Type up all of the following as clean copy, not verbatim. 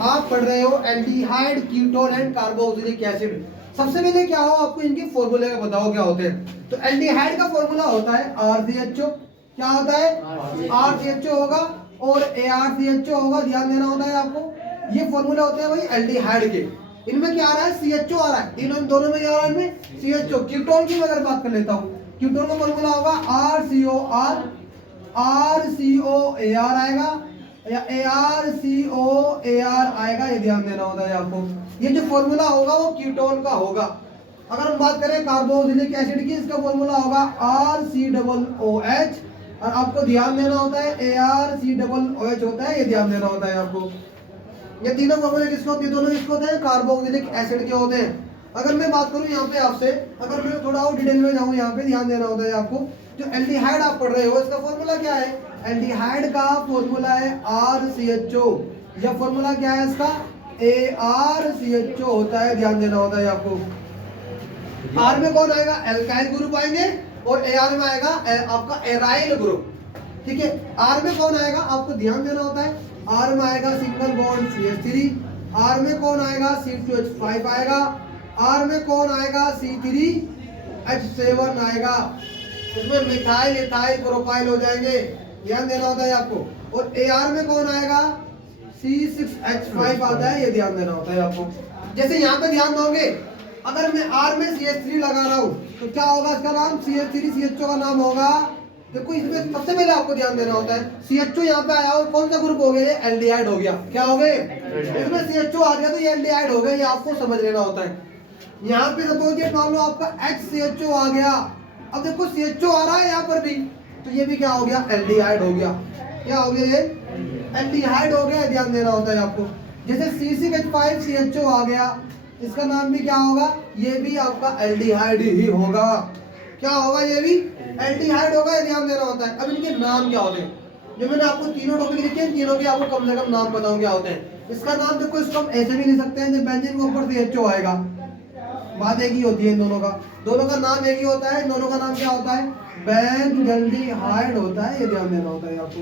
आप पढ़ रहे हो aldehyde, ketone and carboxylic acid. सबसे पहले क्या हो, आपको इनके फॉर्मूले का बताओ क्या होते हैं। तो एल्डिहाइड का फॉर्मूला होता है RCHO। क्या होता है? RCHO होगा और ArCHO होगा, ध्यान देना होता है आपको। ये फॉर्मूला होते हैं भाई एल्डिहाइड के। इनमें क्या आ रहा है? CHO आ रहा है। इन दोनों में क्या आ रहा है? इनमें CHO। कीटोन की अगर बात कर लेता हूँ, कीटोन का फॉर्मूला होगा RCOR, RCOAR आएगा या ArCOAR आएगा, ये ध्यान देना होता है आपको। ये जो फॉर्मूला होगा वो कीटोन का होगा। अगर हम बात करें कार्बोक्सिलिक एसिड की, इसका फॉर्मूला होगा RCOOH, और आपको ध्यान देना होता है ArCOOH होता है, ये ध्यान देना होता है आपको। ये तीनों फॉर्मूले किसके होते हैं? दोनों किसके होते हैं? कार्बोक्सिलिक एसिड के होते हैं। अगर मैं बात करूं यहाँ पे आपसे, अगर मैं थोड़ा और डिटेल में जाऊं, यहाँ पे ध्यान देना होता है आपको। जो एल्डिहाइड आप पढ़ रहे हो, इसका फॉर्मूला क्या है? एल्डिहाइड का फॉर्मूला है RCHO। या फॉर्मूला क्या है इसका? ArCHO होता है, ध्यान देना होता है आपको। R में कौन आएगा? एल्काइल ग्रुप आएंगे और AR में आएगा आपका एराइल ग्रुप। ठीक है, R में कौन आएगा आपको ध्यान देना होता है। R में आएगा सिंगल बॉन्ड CH3। R में कौन आएगा? C2H5 आएगा। R में कौन आएगा? C3H7 आएगा। इसमें मिथाइल, इथाइल, प्रोपाइल हो जाएंगे, ध्यान देना होता है आपको। और AR में कौन आएगा? C6H5 आता है, ये ध्यान देना होता है आपको। जैसे यहाँ पे ध्यान दोगे, अगर मैं R में CH3 लगा रहा हूँ तो क्या होगा? इसका नाम CH3, CHO का नाम होगा। देखो इसमें सबसे पहले आपको ध्यान देना होता है, CHO यहाँ पे आया और कौन सा ग्रुप हो गया? ये एल्डिहाइड हो गया। क्या हो गए? इसमें CHO आ गया तो ये एल्डिहाइड हो गया, ये आपको समझ लेना होता है। यहाँ पे सपोज मान लो आपका HCHO आ गया। अब देखो CHO आ रहा है यहाँ पर भी, तो ये भी क्या हो गया? एल्डिहाइड हो गया। क्या हो गया? ये एल्डिहाइड हो गया, ध्यान देना होता है आपको। जैसे C6H5 CHO आ गया, इसका नाम भी क्या होगा? ये भी आपका एल्डिहाइड ही होगा। क्या होगा? ये भी एल्डिहाइड होगा, ये ध्यान देना होता है। अब इनके नाम क्या होते हैं? जो मैंने आपको तीनों टॉपिक लिखे हैं, तीनों के आपको कम से कम नाम बताऊं क्या होते हैं। इसका नाम देखो, इसको हम ऐसे भी लिख सकते हैं, जब बेंजीन के ऊपर CHO आएगा, बात एक ही होती है इन दोनों का। दोनों का नाम एक ही होता है। दोनों का नाम क्या होता है? बेंजल्डिहाइड होता है, ये ध्यान देना होता है आपको।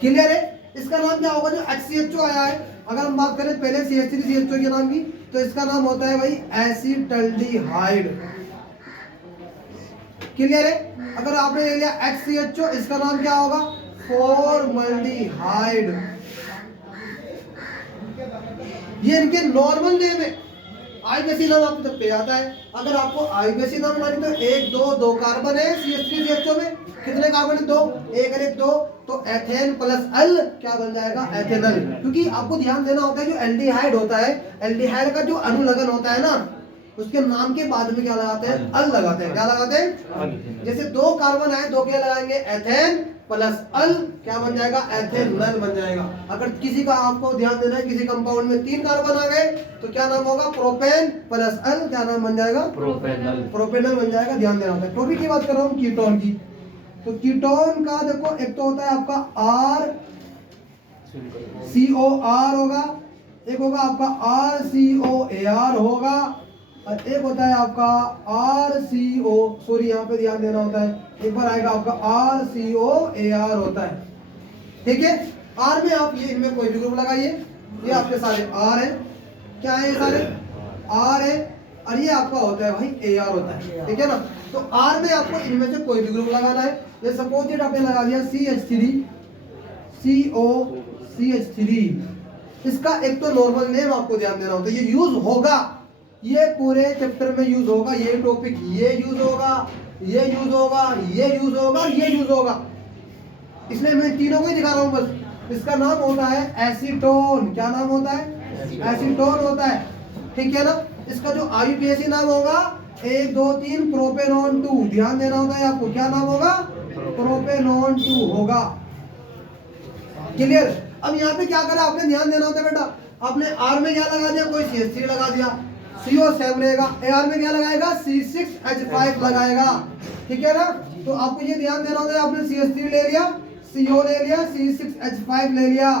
क्लियर है? इसका नाम क्या होगा? जो HCHO आया है, अगर हम बात करें पहले CH3 CHO के नाम की, तो इसका नाम होता है भाई एसिटल्डिहाइड। क्लियर है? अगर आपने ले लिया HCHO, इसका नाम क्या होगा? फॉर्मल्डिहाइड। ये इनके नॉर्मल नेम है। आईबीएसी नाम आपको तब पे आता है। अगर आपको आईबीएसी नाम मानी तो एक दो कार्बन है CH3 CHO में, कितने कार्बन है? 2, 1 और 1 2, तो एथेन प्लस अल क्या बन जाएगा? एथेनल। क्योंकि आपको ध्यान देना होता है, जो एल्डिहाइड होता है, एल्डिहाइड का जो अनुलग्न होता है ना, उसके नाम के बाद में क्या लगाते हैं? अल लगाते हैं। क्या लगाते हैं? जैसे 2 कार्बन आए, 2 क्या लगाएंगे? एथेन प्लस अल क्या बन जाएगा? एथेनल बन जाएगा। अगर किसी का आपको ध्यान देना है, किसी कंपाउंड में 3 कार्बन आ गए तो क्या नाम होगा? प्रोपेन प्लस अल क्या नाम बन जाएगा? प्रोपेनल। प्रोपेनल बन जाएगा, ध्यान देना होता है। टॉपिक की बात कर रहा हूँ कीटोन की। तो कीटोन का देखो, एक तो होता है आपका RCOR होगा, एक होगा आपका RCOAR होगा, और एक होता है आपका RCO, सॉरी यहाँ पे ध्यान देना होता है, एक बार आएगा आपका RCOAR होता है। ठीक है? R में आप ये इनमें कोई भी ग्रुप लगाइए, ये आपके सारे R है। क्या है? ये सारे R है, और ये आपका होता है भाई AR होता है। ठीक है ना? तो R में आपको इनमें से कोई भी ग्रुप लगाना है। ये सपोज आपने लगा दिया CH3 CO CH3। इसका एक तो नॉर्मल नेम आपको ध्यान देना होता है, ये यूज होगा, ये पूरे चैप्टर में यूज होगा, ये टॉपिक ये यूज होगा, ये यूज होगा, ये यूज होगा, ये यूज होगा, इसलिए मैं तीनों को ही दिखा रहा हूं बस। इसका नाम होता है एसीटोन। क्या नाम होता है? एसीटोन होता है। ठीक है ना? इसका जो आईयूपीएसी नाम होगा 1 2 3 प्रोपेनॉन 2, ध्यान देना होता है आपको। क्या नाम होगा? प्रोपेनॉन 2 होगा। क्लियर? अब यहाँ पे क्या करा आपने? ध्यान देना होता है बेटा। आपने R में क्या लगा दिया? कोई CH3 लगा दिया, CO7 रहेगा। AR में क्या लगाएगा? C6H5 लगाएगा। ठीक है ना? तो आपको ये ध्यान देना होता है, आपने CH3 ले लिया, CO ले लिया, C6H5 ले लिया।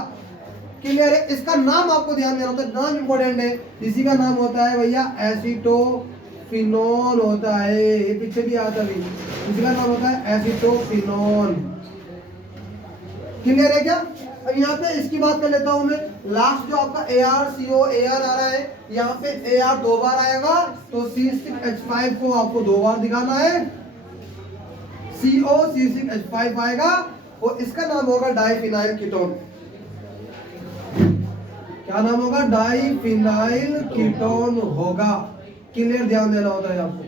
क्लियर है? इसका नाम आपको ध्यान देना होता है, नाम इंपॉर्टेंट है। इसी का नाम होता है भैया एसिटोफिनोन होता है। ये पीछे भी आता है, इसी का नाम होता है एसिटोफिनोन। क्लियर है क्या? अब यहाँ पे इसकी बात कर लेता हूं मैं। लास्ट जो आपका ArCO AR आ रहा है, यहाँ पे AR 2 बार आएगा तो C6H5 को आपको 2 बार दिखाना है, CO C6H5 आएगा और इसका नाम होगा डाइफिनाइल कीटोन। क्या नाम होगा? डाइफिनाइल कीटोन होगा। क्लियर, ध्यान देना होता है आपको।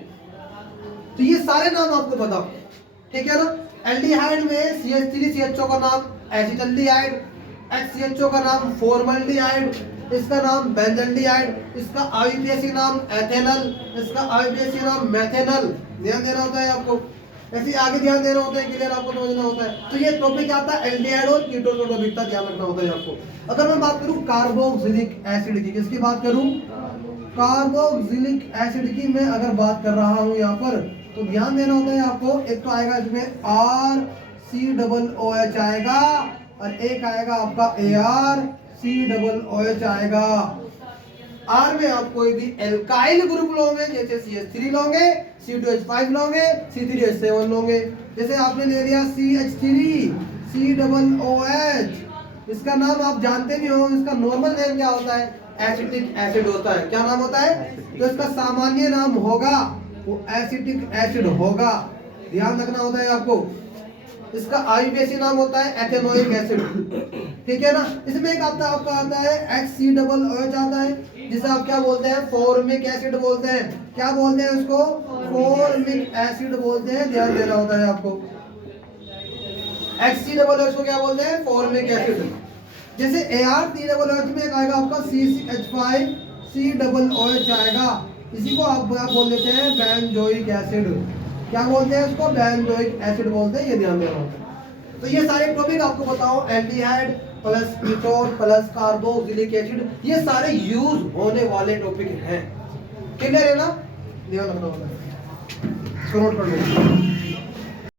तो ये सारे नाम आपको पता, ठीक है ना। एल्डिहाइड में CH3CHO का नाम एसिटल्डिहाइड, HCHO का नाम फॉर्मल्डिहाइड, इसका नाम बेंजल्डिहाइड, इसका IUPAC नाम एथेनल, इसका IUPAC नाम मेथेनल। ध्यान देना होता है आपको, ऐसे आगे ध्यान देना होता है, क्लियर, आपको समझना होता है। तो ये टॉपिक आता है एल्डिहाइड और कीटोन का टॉपिक का, ध्यान रखना होता है आपको। अगर मैं बात करूं कार्बोक्सिलिक एसिड की, किसकी बात करूं? कार्बोक्सिलिक एसिड की मैं अगर बात कर रहा हूं यहाँ पर, तो ध्यान देना होता है आपको। एक तो आएगा इसमें RCOOH आएगा और एक आएगा आपका ArCOOH आएगा। R में आप कोई भी एल्काइल ग्रुप लोगे, जैसे CH3 लोगे, C2H5 लोगे, C3H7 लोगे। जैसे आपने ले लिया CH3COOH, इसका नाम आप जानते भी हो, इसका नॉर्मल नेम क्या होता है? एसिटिक एसिड होता है। क्या नाम होता है? तो इसका सामान्य नाम होगा वो एसिटिक एसिड होगा, ध्यान रखना होता है आपको। इसका IUPAC नाम होता है एथेनोइक एसिड, ठीक है ना। इसमें एक आपका आता है HCOOH आता है, जिसे आप क्या बोलते हैं? फॉर्मिक एसिड बोलते हैं। क्या बोलते हैं उसको? फॉर्मिक एसिड बोलते हैं, ध्यान देना होता है आपको। HCOOH को क्या बोलते हैं? Formic acid. जैसे ArCOOH में एक आएगा आपका C6H5COOH आएगा, इसी को आप बोल देते हैं बेंजोइक एसिड। क्या बोलते हैं उसको? बेंजोइक एसिड बोलते हैं, ये ध्यान देना होता है। तो ये सारे टॉपिक आपको बताओ, aldehyde plus ketone plus carboxylic acid, ये सारे यूज होने वाले टॉपिक हैं। क्लियर है ना? ध्यान रखना होता है, इसको नोट कर लो।